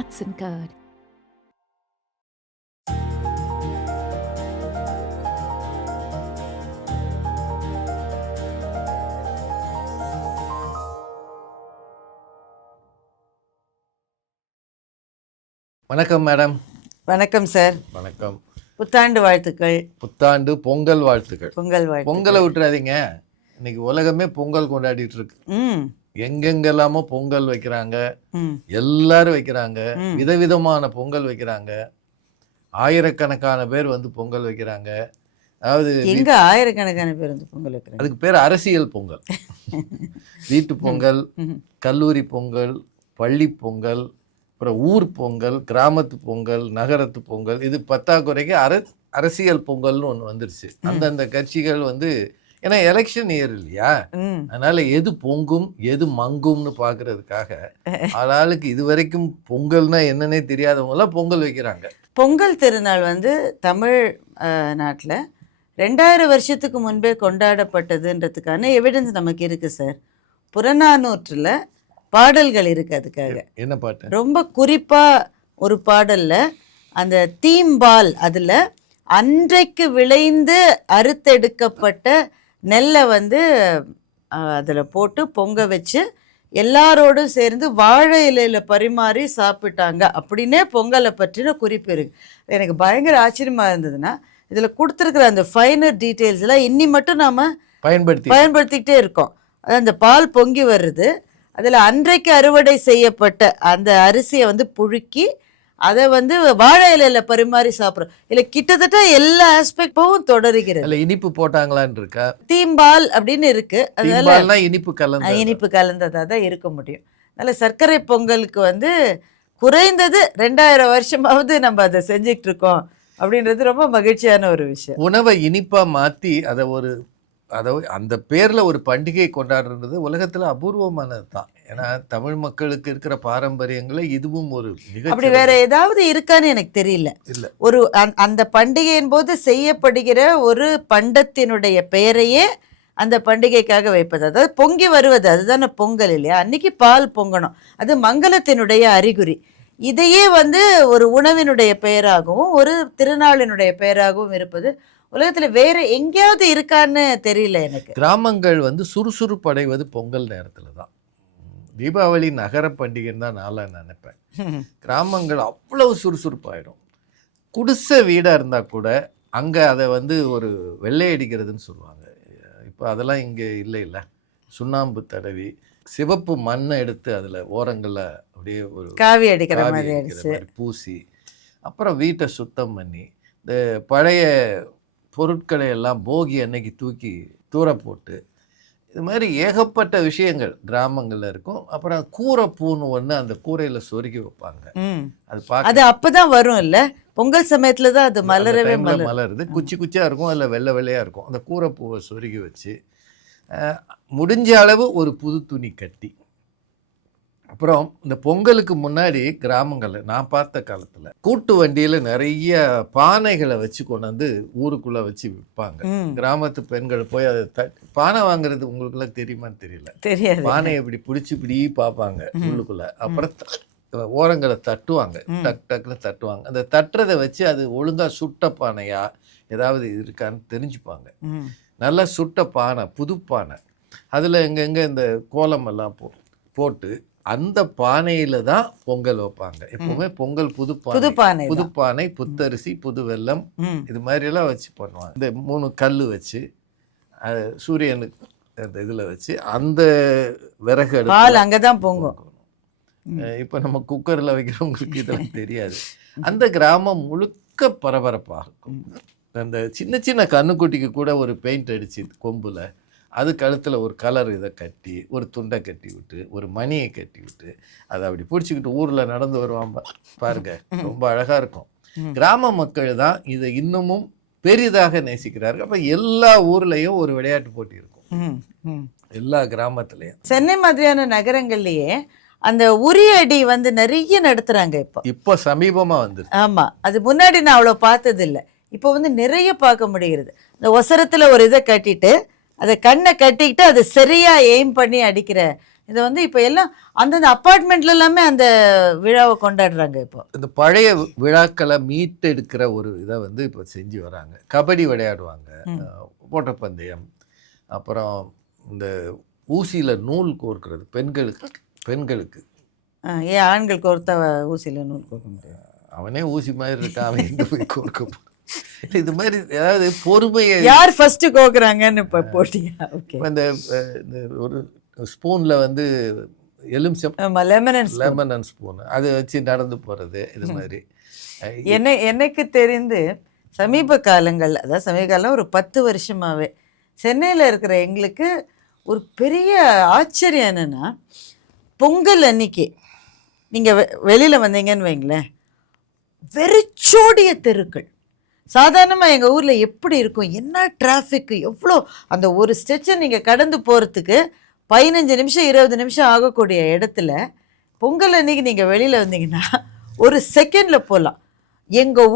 Hudson Curd. வணக்கம் madam. வணக்கம் sir. வணக்கம். புத்தாண்டு வாழ்த்துக்கள். புத்தாண்டு பொங்கல் வாழ்த்துக்கள். பொங்கல் வாழ்த்து. பொங்கலை விட்டுறாதீங்க, இன்னைக்கு உலகமே பொங்கல் கொண்டாடிட்டு இருக்கு. எங்கெங்கெல்லாமோ பொங்கல் வைக்கிறாங்க, எல்லாரும் வைக்கிறாங்க, விதவிதமான பொங்கல் வைக்கிறாங்க, ஆயிரக்கணக்கான பேர் வந்து பொங்கல் வைக்கிறாங்க. அதாவது எங்க ஆயிரக்கணக்கான பேர் வந்து பொங்கல் வைக்கிறாங்க, அதுக்கு பேர் அரசியல் பொங்கல். வீட்டு பொங்கல், கல்லூரி பொங்கல், பள்ளி பொங்கல், அப்புறம் ஊர் பொங்கல், கிராமத்து பொங்கல், நகரத்து பொங்கல், இது பத்தாக்குறைக்கு அரசியல் பொங்கல்னு ஒன்று வந்துருச்சு. அந்தந்த கட்சிகள் வந்து, ஏன்னா எலெக்ஷன் இயர் இல்லையா, அதனால எது பொங்கும் எது மங்கும்னு பார்க்கறதுக்காக ஆளாளுக்கு இது வரைக்கும் பொங்கல்னா என்னன்னே தெரியாதவங்க எல்லாம் பொங்கல் வைக்கிறாங்க. பொங்கல் திருநாள் வந்து தமிழ் நாட்டில் 2000 வருஷத்துக்கு முன்பே கொண்டாடப்பட்டதுன்றதுக்கான எவிடன்ஸ் நமக்கு இருக்குது சார். புறநானூற்றில் பாடல்கள் இருக்குது அதுக்காக. என்ன பாட்டு? ரொம்ப குறிப்பாக ஒரு பாடலில் அந்த தீம்பால், அதில் அன்றைக்கு விளைந்து அறுத்தெடுக்கப்பட்ட நெல்லை வந்து அதில் போட்டு பொங்க வச்சு எல்லாரோடும் சேர்ந்து வாழை இலையில் பரிமாறி சாப்பிட்டாங்க அப்படின்னே பொங்கலை பற்றின குறிப்பு இருக்குது. எனக்கு பயங்கர ஆச்சரியமாக இருந்ததுன்னா, இதில் கொடுத்துருக்குற அந்த ஃபைனர் டீட்டெயில்ஸ்லாம் இன்னி மட்டும் நாம் பயன்படுத்திக்கிட்டே இருக்கோம். அது அந்த பால் பொங்கி வர்றது, அதில் அன்றைக்கு அறுவடை செய்யப்பட்ட அந்த அரிசியை வந்து புழுக்கி அதை வந்து வாழை இலையில் பரிமாறி சாப்பிட்றோம். இல்லை கிட்டத்தட்ட எல்லா ஆஸ்பெக்டும் தொடருகிறது. இனிப்பு போட்டாங்களான்னு இருக்கா, தீம்பால் அப்படின்னு இருக்கு, அதனால இனிப்பு கலந்ததாக தான் இருக்க முடியும். அதனால சர்க்கரை பொங்கலுக்கு வந்து குறைந்தது 2000 வருஷமாவது நம்ம அதை செஞ்சுட்டு இருக்கோம் அப்படின்றது ரொம்ப மகிழ்ச்சியான ஒரு விஷயம். உணவை இனிப்பா மாற்றி அதை அந்த பேரில் ஒரு பண்டிகை கொண்டாடுறது உலகத்தில் அபூர்வமானது தான். ஏன்னா தமிழ் மக்களுக்கு இருக்கிற பாரம்பரியங்களை இதுவும் ஒரு அப்படி வேற ஏதாவது இருக்கான்னு எனக்கு தெரியல. ஒரு அந்த பண்டிகையின் போது செய்யப்படுகிற ஒரு பண்டத்தினுடைய பெயரையே அந்த பண்டிகைக்காக வைப்பது, அதாவது பொங்கி வருவது, அதுதானே பொங்கல் இல்லையா? அன்னைக்கு பால் பொங்கணும், அது மங்களத்தினுடைய அறிகுறி. இதையே வந்து ஒரு உணவினுடைய பெயராகவும் ஒரு திருநாளினுடைய பெயராகவும் இருப்பது உலகத்தில் வேற எங்கேயாவது இருக்கான்னு தெரியல எனக்கு. கிராமங்கள் வந்து சுறுசுறுப்பு அடைவது பொங்கல் நேரத்தில் தான். தீபாவளி நகர பண்டிகைன்னு தான் நான் நினைப்பேன். கிராமங்கள் அவ்வளவு சுறுசுறுப்பாயிடும். குடிசை வீடாக இருந்தால் கூட அங்கே அதை வந்து ஒரு வெள்ளை அடிக்கிறதுன்னு சொல்லுவாங்க. இப்போ அதெல்லாம் இங்கே இல்லை. சுண்ணாம்பு தடவி சிவப்பு மண்ணை எடுத்து அதில் ஓரங்களில் அப்படியே ஒரு காவி அடிக்கிற மாதிரி பூசி, அப்புறம் வீட்டை சுத்தம் பண்ணி இந்த பழைய பொருட்களை எல்லாம் போகி அன்னைக்கு தூக்கி தூர போட்டு, இது மாதிரி ஏகப்பட்ட விஷயங்கள் கிராமங்களில் இருக்கும். அப்புறம் கூரை பூன்னு ஒன்று அந்த கூரையில் சொருகி வைப்பாங்க. அது அப்பதான் வரும் இல்லை, பொங்கல் சமயத்தில் தான் அது மலரவே மலருது. குச்சி குச்சியாக இருக்கும், அதில் வெள்ளை வெள்ளையாக இருக்கும். அந்த கூரை பூவை சொருகி வச்சு முடிஞ்ச அளவு ஒரு புது துணி கட்டி, அப்புறம் இந்த பொங்கலுக்கு முன்னாடி கிராமங்களில் நான் பார்த்த காலத்தில் கூட்டு வண்டியில் நிறைய பானைகளை வச்சு கொண்டாந்து ஊருக்குள்ளே வச்சு விற்பாங்க. கிராமத்து பெண்கள் போய் அதை பானை வாங்குறது உங்களுக்குலாம் தெரியுமான்னு தெரியல. பானையை இப்படி பிடிச்சி பார்ப்பாங்க உள்ளுக்குள்ளே, அப்புறம் ஓரங்களை தட்டுவாங்க, டக் டக்குன்னு தட்டுவாங்க. அந்த தட்டுறதை வச்சு அது ஒழுங்காக சுட்ட பானையா ஏதாவது இருக்கான்னு தெரிஞ்சுப்பாங்க. நல்லா சுட்ட பானை, புது பானை, அதில் எங்கெங்கே இந்த கோலம் எல்லாம் போட்டு அந்த பானையில தான் பொங்கல் வைப்பாங்க. எப்பவுமே பொங்கல் புது பானை, புத்தரிசி, புது வெல்லம், இது மாதிரி எல்லாம் வச்சு பண்ணுவாங்க. இந்த 3 கல் வச்சு சூரியனுக்கு அந்த இதில் வச்சு அந்த விறகு அங்கதான் பொங்கும். இப்போ நம்ம குக்கரில் வைக்கிறவங்களுக்கு இதெல்லாம் தெரியாது. அந்த கிராமம் முழுக்க பரபரப்பாக இருக்கும். அந்த சின்ன சின்ன கண்ணுக்குட்டிக்கு கூட ஒரு பெயிண்ட் அடிச்சு கொம்புல அது கழுத்தில் ஒரு கலர் இதை கட்டி, ஒரு துண்டை கட்டி விட்டு, ஒரு மணியை கட்டி விட்டு, அதை அப்படி பிடிச்சிக்கிட்டு ஊரில் நடந்து வருவாங்க பாருங்க, ரொம்ப அழகாக இருக்கும். கிராம மக்கள் தான் இதை இன்னமும் பெரிதாக நேசிக்கிறார்கள். அப்போ எல்லா ஊர்லேயும் ஒரு விளையாட்டு போட்டி இருக்கும், எல்லா கிராமத்துலேயும். சென்னை மாதிரியான நகரங்கள்லேயே அந்த உரியடி வந்து நிறைய நடத்துகிறாங்க இப்போ சமீபமாக வந்து. ஆமாம், அது முன்னாடி நான் அவ்வளோ பார்த்ததில்லை, இப்போ வந்து நிறைய பார்க்க முடிகிறது. இந்த ஒசரத்தில் ஒரு இதை கட்டிட்டு அதை கண்ணை கட்டிக்கிட்டு அதை சரியாக எய்ம் பண்ணி அடிக்கிற இதை வந்து இப்போ எல்லாம் அந்தந்த அப்பார்ட்மெண்ட்ல எல்லாமே அந்த விழாவை கொண்டாடுறாங்க இப்போ. இந்த பழைய விழாக்களை மீட்டெடுக்கிற ஒரு இதை வந்து இப்போ செஞ்சு வராங்க. கபடி விளையாடுவாங்க, ஓட்டப்பந்தயம், அப்புறம் இந்த ஊசியில் நூல் கோர்க்கிறது பெண்களுக்கு. ஏன் ஆண்கள் கோர்த்தா ஊசியில் நூல் கோர்க்க முடியாது? அவனே ஊசி மாதிரி இருக்கான், அவன் எங்கே போய் கோர்க்க இது மாதிரி ஏதாவது பொறுமையை யார் ஃபர்ஸ்ட் கோக்குறாங்கன்னு இப்போ போட்டியா? ஓகே. இந்த ஒரு ஸ்பூனில் வந்து எலுமிச்சம் லெமன் ஸ்பூன் அதை வச்சு நடந்து போகிறது, இது மாதிரி. எனக்கு தெரிந்து சமீப காலங்கள், அதாவது சமீப காலம் ஒரு 10 வருஷமாகவே சென்னையில் இருக்கிற எங்களுக்கு ஒரு பெரிய ஆச்சரியம் என்னென்னா, பொங்கல் அன்னைக்கு நீங்கள் வெளியில் வந்தீங்கன்னு வைங்களேன், வெறிச்சோடிய தெருக்கள். சாதாரணமாக எங்கள் ஊரில் எப்படி இருக்கும், என்ன டிராஃபிக்கு, எவ்வளோ அந்த ஒரு ஸ்டெச்சை நீங்கள் கடந்து போகிறதுக்கு 15 நிமிஷம் 20 நிமிஷம் ஆகக்கூடிய இடத்துல பொங்கல் அன்னைக்கு நீங்கள் வெளியில் வந்தீங்கன்னா ஒரு செகண்டில் போகலாம். எங்கள்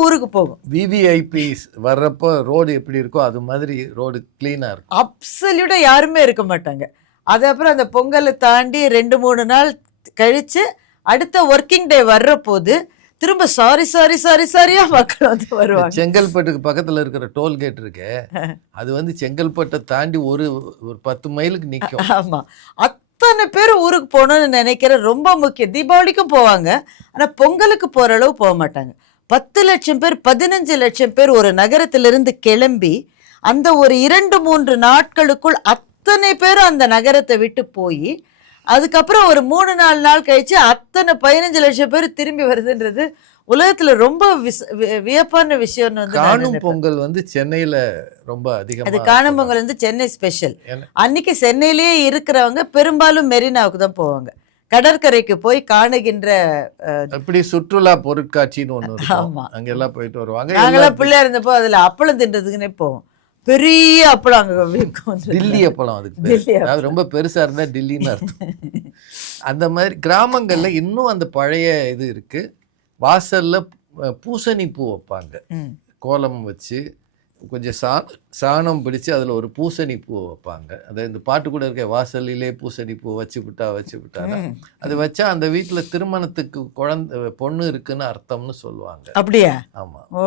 ஊருக்கு போகும். விவிஐபிஸ் வர்றப்போ ரோடு எப்படி இருக்கோ அது மாதிரி ரோடு க்ளீனாக இருக்கும். அப்சல்யூட்டாக யாருமே இருக்க மாட்டாங்க. அது அப்புறம் அந்த பொங்கலை தாண்டி 2-3 நாள் கழித்து அடுத்த ஒர்க்கிங் டே வர்ற போது திரும்ப சாரியா மக்கள் வந்து வருவாங்க. செங்கல்பட்டுக்கு பக்கத்தில் இருக்கிற டோல்கேட் இருக்கு, அது வந்து செங்கல்பட்டை தாண்டி ஒரு 10 மைலுக்கு நிற்கும். ஆமாம், அத்தனை பேர் ஊருக்கு போகணும்னு நினைக்கிற ரொம்ப முக்கியம். தீபாவளிக்கும் போவாங்க, ஆனால் பொங்கலுக்கு போகிற அளவு போக மாட்டாங்க. 10 லட்சம் பேர் 15 லட்சம் பேர் ஒரு நகரத்திலிருந்து கிளம்பி அந்த ஒரு 2-3 நாட்களுக்குள் அத்தனை பேரும் அந்த நகரத்தை விட்டு போய் அதுக்கப்புறம் ஒரு 3-4 நாள் கழிச்சு அத்தனை 15 லட்சம் பேர் திரும்பி வருதுன்றது உலகத்துல ரொம்ப வியப்பான விஷயம்னு வந்து காணும் பொங்கல் வந்து சென்னையில ரொம்ப அதிகம். அது காணும் பொங்கல் வந்து சென்னை ஸ்பெஷல். அன்னைக்கு சென்னையிலேயே இருக்கிறவங்க பெரும்பாலும் மெரினாவுக்கு தான் போவாங்க. கடற்கரைக்கு போய் காணுகின்ற எப்படி சுற்றுலா பொருட்காட்சின்னு ஒன்று இருக்கும், அங்கெல்லாம் போயிட்டு வருவாங்க. நாங்களாம் பிள்ளையா இருந்தப்போ அதுல அப்பளம் தின்றதுக்குன்னே போவோம். பெரிய அப்பளம் அங்கே விற்கும், டில்லி அப்பளம். அதுக்கு அது ரொம்ப பெருசாக இருந்தால் டில்லின்னு அர்த்தம். அந்த மாதிரி கிராமங்களில் இன்னும் அந்த பழைய இது இருக்குது. வாசலில் பூசணி பூ வைப்பாங்க, கோலம் வச்சு கொஞ்சம் சாணம் பிடிச்சி அதில் ஒரு பூசணி பூ வைப்பாங்க. அதை இந்த பாட்டு கூட இருக்க, வாசலிலே பூசணி பூ வச்சு விட்டானா அது வச்சா அந்த வீட்டில் திருமணத்துக்கு பொண்ணு இருக்குன்னு அர்த்தம்னு சொல்லுவாங்க. அப்படியா? ஆமாம். ஓ,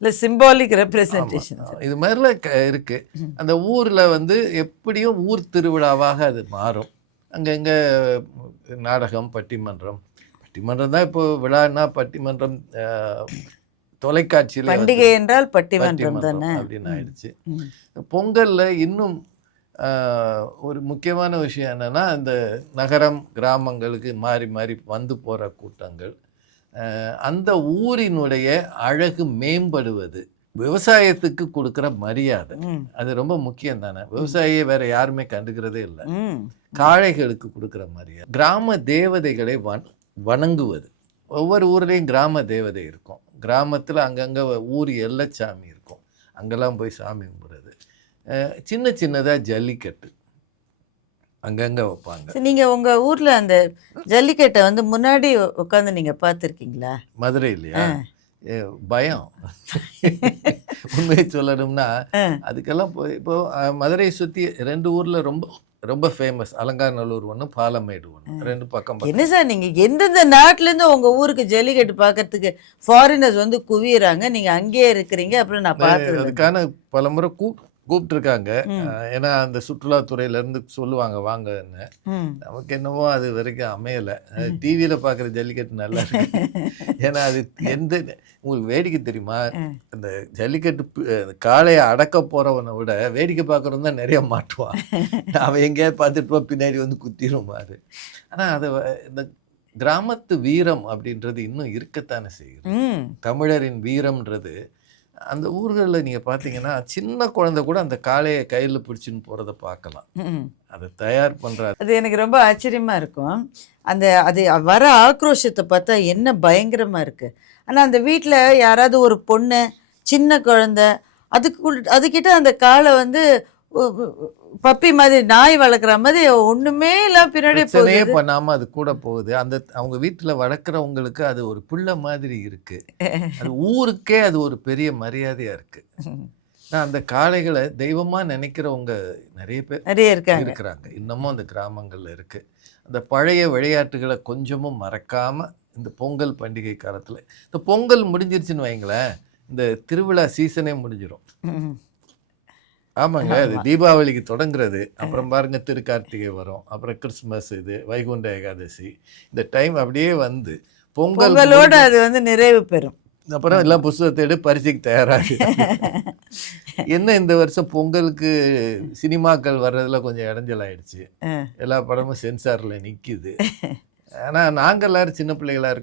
இல்லை, சிம்பாலிக் ரெப்ரசன்டேஷன் இது மாதிரிலாம் இருக்கு. அந்த ஊரில் வந்து எப்படியும் ஊர் திருவிழாவாக அது மாறும். அங்கங்கே நாடகம், பட்டிமன்றம் தான். இப்போ விழான்னா பட்டிமன்றம், தொலைக்காட்சியில் பண்டிகை என்றால் பட்டிமன்றம் தானே அப்படின்னு ஆயிடுச்சு. பொங்கலில் இன்னும் ஒரு முக்கியமான விஷயம் என்னென்னா, இந்த நகரம் கிராமங்களுக்கு மாறி மாறி வந்து போகிற கூட்டங்கள், அந்த ஊரினுடைய அழகு மேம்படுவது, விவசாயத்துக்கு கொடுக்குற மரியாதை, அது ரொம்ப முக்கியம் தானே. விவசாயியை வேற யாருமே கண்டுக்கிறதே இல்லை. காளைகளுக்கு கொடுக்குற மரியாதை, கிராம தேவதைகளை வணங்குவது. ஒவ்வொரு ஊர்லேயும் கிராம தேவதை இருக்கும். கிராமத்தில் அங்கங்கே ஊர் எல்லச்சாமி இருக்கும், அங்கெல்லாம் போய் சாமி கும்பிட்றது. சின்ன சின்னதாக ஜல்லிக்கட்டு அங்கங்கே வைப்பாங்க. நீங்கள் உங்கள் ஊரில் அந்த ஜல்லிக்கட்டை வந்து முன்னாடி உட்காந்து நீங்கள் பார்த்துருக்கீங்களா? மதுரை இல்லையா? பயம். உண்மையை சொல்லணும்னா அதுக்கெல்லாம் இப்போ மதுரையை சுற்றி 2 ஊரில் ரொம்ப ரொம்ப ஃபேமஸ், அலங்காநல்லூர் ஒன்று, பாலமேடு ஒன்று, 2 பக்கம். என்ன சார், நீங்கள் எந்தெந்த நாட்டிலேருந்து உங்கள் ஊருக்கு ஜல்லிக்கட்டு பார்க்கறதுக்கு ஃபாரினர்ஸ் வந்து குவியறாங்க, நீங்கள் அங்கேயே இருக்கிறீங்க. அப்புறம் நான் பார்த்து அதுக்கான பல முறை கூப்பிட்டுருக்காங்க. ஏன்னா அந்த சுற்றுலாத்துறையிலேருந்து சொல்லுவாங்க வாங்கன்னு. நமக்கு என்னவோ அது வரைக்கும் அமையலை. டிவியில் பார்க்குற ஜல்லிக்கட்டு நல்லா இருக்கு. ஏன்னா அது உங்களுக்கு வேடிக்கை தெரியுமா, அந்த ஜல்லிக்கட்டு காளையை அடக்க போகிறவனை விட வேடிக்கை பார்க்குறவன் தான் நிறைய மாட்டுவான். அவன் எங்கேயாவது பார்த்துட்டு பின்னாடி வந்து குத்திடுமாரு. ஆனால் அதை இந்த கிராமத்து வீரம் அப்படின்றது இன்னும் இருக்கத்தானே செய்யுது. தமிழரின் வீரம்ன்றது அந்த ஊர்களில் நீங்கள் பார்த்தீங்கன்னா சின்ன குழந்தை கூட அந்த காளையை கையில் பிடிச்சின்னு போகிறத பார்க்கலாம். அதை தயார் பண்ணுறாரு. அது எனக்கு ரொம்ப ஆச்சரியமாக இருக்கும். அது வர ஆக்ரோஷத்தை பார்த்தா என்ன பயங்கரமாக இருக்குது. ஆனால் அந்த வீட்டில் யாராவது ஒரு பொண்ணு, சின்ன குழந்தை, அதுக்கிட்ட அந்த காளை வந்து பப்பி மாதிரி, நாய் வளர்க்குற மாதிரி ஒன்றுமே இல்லாம பின்னாடியே பண்ணாமல் அது கூட போகுது. அவங்க வீட்டில் வளர்க்குறவங்களுக்கு அது ஒரு பிள்ளை மாதிரி இருக்குது. அது ஊருக்கே அது ஒரு பெரிய மரியாதையாக இருக்குது. நான் அந்த காளைகளை தெய்வமாக நினைக்கிறவங்க நிறைய பேர் நிறைய இருக்காங்க. இருக்கிறாங்க. இன்னமும் அந்த கிராமங்களில் இருக்குது. அந்த பழைய விளையாட்டுகளை கொஞ்சமும் மறக்காமல் இந்த பொங்கல் பண்டிகை காலத்தில், இந்த பொங்கல் முடிஞ்சிருச்சுன்னு வைங்களேன், இந்த திருவிழா சீசனே முடிஞ்சிடும். ம். ஆமாங்க. அது தீபாவளிக்கு தொடங்குறது. அப்புறம் பாருங்க திருக்கார்த்திகை வரும். அப்புறம் கிறிஸ்மஸ், இது வைகுண்ட ஏகாதசி. இந்த டைம் அப்படியே வந்து பொங்கல் பொங்கலோட அது வந்து நிறைவு பெறும். அப்புறம் எல்லாம் புஸ்தகத்தை எடுத்து பரீட்சைக்கு தயாராகு. என்ன இந்த வருஷம் பொங்கலுக்கு சினிமாக்கள் வர்றதுல கொஞ்சம் இடைஞ்சல் ஆயிடுச்சு. எல்லா படமும் சென்சாரில் நிற்கிது. ஆனால் நாங்கள் எல்லாரும் சின்ன பிள்ளைகளாக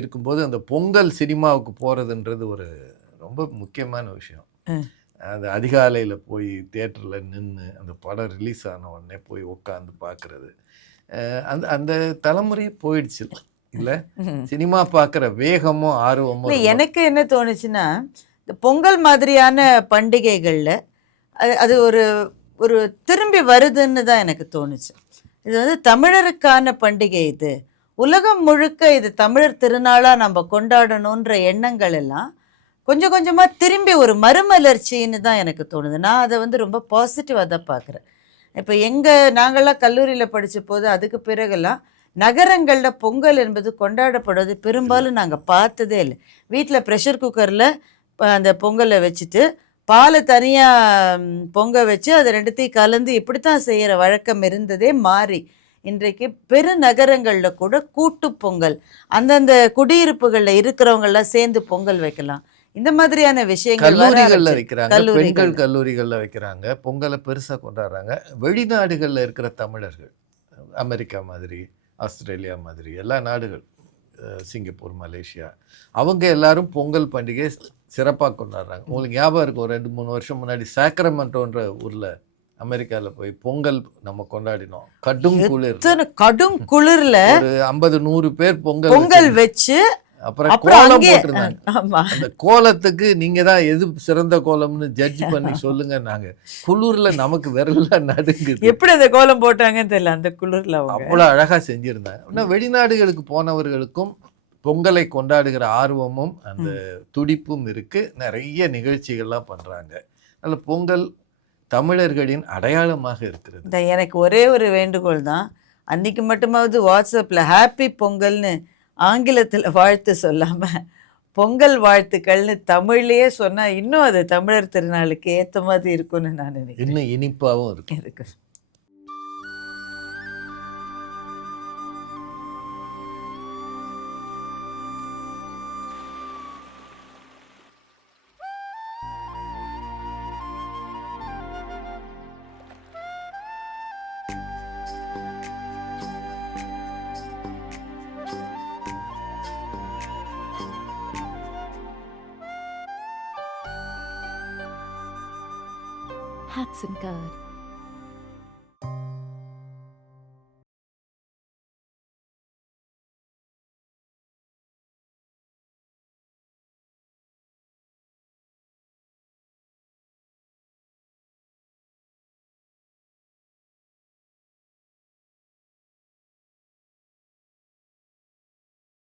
இருக்கும்போது அந்த பொங்கல் சினிமாவுக்கு போகிறதுன்றது ஒரு ரொம்ப முக்கியமான விஷயம். அந்த அதிகாலையில் போய் தியேட்டரில் நின்று அந்த படம் ரிலீஸ் ஆன உடனே போய் உட்காந்து பார்க்குறது, அந்த அந்த தலைமுறையே போயிடுச்சு இல்லை. சினிமா பார்க்குற வேகமும் ஆர்வமும் எனக்கு என்ன தோணுச்சுன்னா, இந்த பொங்கல் மாதிரியான பண்டிகைகளில் அது ஒரு ஒரு திரும்பி வருதுன்னு தான் எனக்கு தோணுச்சு. இது வந்து தமிழருக்கான பண்டிகை, இது உலகம் முழுக்க இது தமிழர் திருநாளாக நம்ம கொண்டாடணுன்ற எண்ணங்கள் எல்லாம் கொஞ்சம் கொஞ்சமாக திரும்பி ஒரு மறுமலர்ச்சின்னு தான் எனக்கு தோணுது. நான் அதை வந்து ரொம்ப பாசிட்டிவாக தான் பார்க்குறேன். இப்போ நாங்கள்லாம் கல்லூரியில் படித்த போது அதுக்கு பிறகெல்லாம் நகரங்களில் பொங்கல் என்பது கொண்டாடப்படுவது பெரும்பாலும் நாங்கள் பார்த்ததே இல்லை. வீட்டில் ப்ரெஷர் குக்கரில் அந்த பொங்கலை வச்சுட்டு பாலை தனியாக பொங்க வச்சு அதை ரெண்டுத்தையும் கலந்து இப்படித்தான் செய்கிற வழக்கம் இருந்ததே மாறி இன்றைக்கு பெருநகரங்களில் கூட கூட்டு பொங்கல், அந்தந்த குடியிருப்புகளில் இருக்கிறவங்கெல்லாம் சேர்ந்து பொங்கல் வைக்கலாம், இந்த மாதிரியான விஷயங்கள் கல்லூரிகளில் வைக்கிறாங்க. பெண்கள் கல்லூரிகளில் வைக்கிறாங்க. பொங்கலை பெருசாக கொண்டாடுறாங்க. வெளிநாடுகளில் இருக்கிற தமிழர்கள், அமெரிக்கா மாதிரி, ஆஸ்திரேலியா மாதிரி எல்லா நாடுகள், சிங்கப்பூர், மலேசியா, அவங்க எல்லாரும் பொங்கல் பண்டிகை சிறப்பாக கொண்டாடுறாங்க. உங்களுக்கு ஞாபகம் இருக்கும், ஒரு 2-3 வருஷம் முன்னாடி சாக்ரமெண்டோன்ற ஊரில் அமெரிக்காவில் போய் பொங்கல் நம்ம கொண்டாடினோம். கடும் குளிர்ல ஒரு 50-100 பேர் பொங்கல் வச்சு அப்புறம் கோலம் போட்டிருந்தாங்க. அந்த கோலத்துக்கு நீங்க தான் எது சிறந்த கோலம்னு ஜட்ஜ் பண்ணி சொல்லுங்க. நாங்க குளிர்ல நமக்கு விரல நடுங்குது. எப்படி அந்த கோலம் போட்டாங்கன்னு தெரியல, அந்த குளிர்ல அவ்வளவு அழகா செஞ்சிருந்தாங்க. ஆனால் வெளிநாடுகளுக்கு போனவர்களுக்கும் பொங்கலை கொண்டாடுகிற ஆர்வமும் அந்த துடிப்பும் இருக்கு. நிறைய நிகழ்ச்சிகள்லாம் பண்றாங்க. அதனால பொங்கல் தமிழர்களின் அடையாளமாக இருக்கிறது. எனக்கு ஒரே ஒரு வேண்டுகோள் தான், அன்னைக்கு மட்டுமாவது வாட்ஸ்அப்பில் ஹாப்பி பொங்கல்னு ஆங்கிலத்தில் வாழ்த்து சொல்லாமல் பொங்கல் வாழ்த்துக்கள்னு தமிழ்லேயே சொன்னால் இன்னும் அது தமிழர் திருநாளுக்கு ஏற்ற மாதிரி இருக்கும்னு நான் நினைக்கிறேன். இன்னும் இனிப்பாகவும் இருக்கு. Hudson Guard.